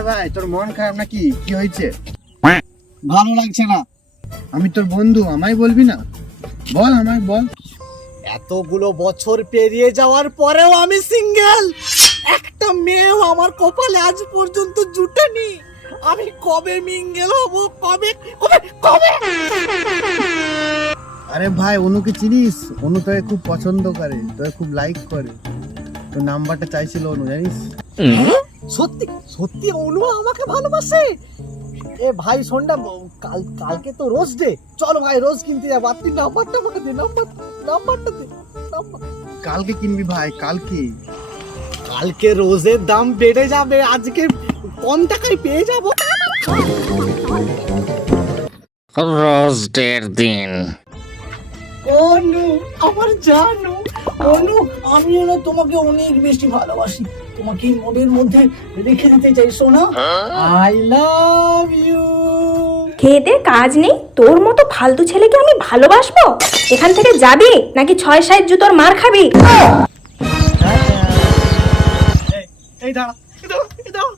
রে ভাই, তোর মন খারাপ নাকি? কি হয়েছে? ভালো লাগছে না। আমি তোর বন্ধু, আমায় বলবি না? বল, আমায় বল। এতগুলো বছর পেরিয়ে যাওয়ার পরেও আমি সিঙ্গেল। একটা মেয়েও আমার কপালে আজ পর্যন্ত জুটেনি। আমি কবে মিঙ্গেল হব? কবে কবে কবে? আরে ভাই, অনুকে চিনিস? অনু তোকে খুব পছন্দ করে, তোকে খুব লাইক করে। তোর নাম্বারটা চাইছিল অনু, জানিস? সত্যি সত্যি অনু আমাকে ভালোবাসে? এ ভাই শোন না, কালকে তো রোজ ডে, চলো ভাই রোজ কিনতে যাবো। আপনি নাম্বারটা আমাকে দে, নাম্বারটা দে। কালকে কিনবি ভাই, কালকে। কালকে রোজের দাম বেড়ে যাবে, আজকে কম টাকায় পেয়ে যাবো। রোজ ডের দিন। অনু আমার জানো, অনু আমিও না তোমাকে অনেক বেশি ভালোবাসি। তোমাকে মনের মধ্যে রেখে দিতে চাই সোনা। I love you. খেতে কাজ নেই, তোর মতো ফালতু ছেলেকে আমি ভালোবাসবো? এখান থেকে যাবি নাকি 6-7 জুতোর মার খাবি? এই দাঁড়া, এই দাঁড়া, এই দাঁড়া।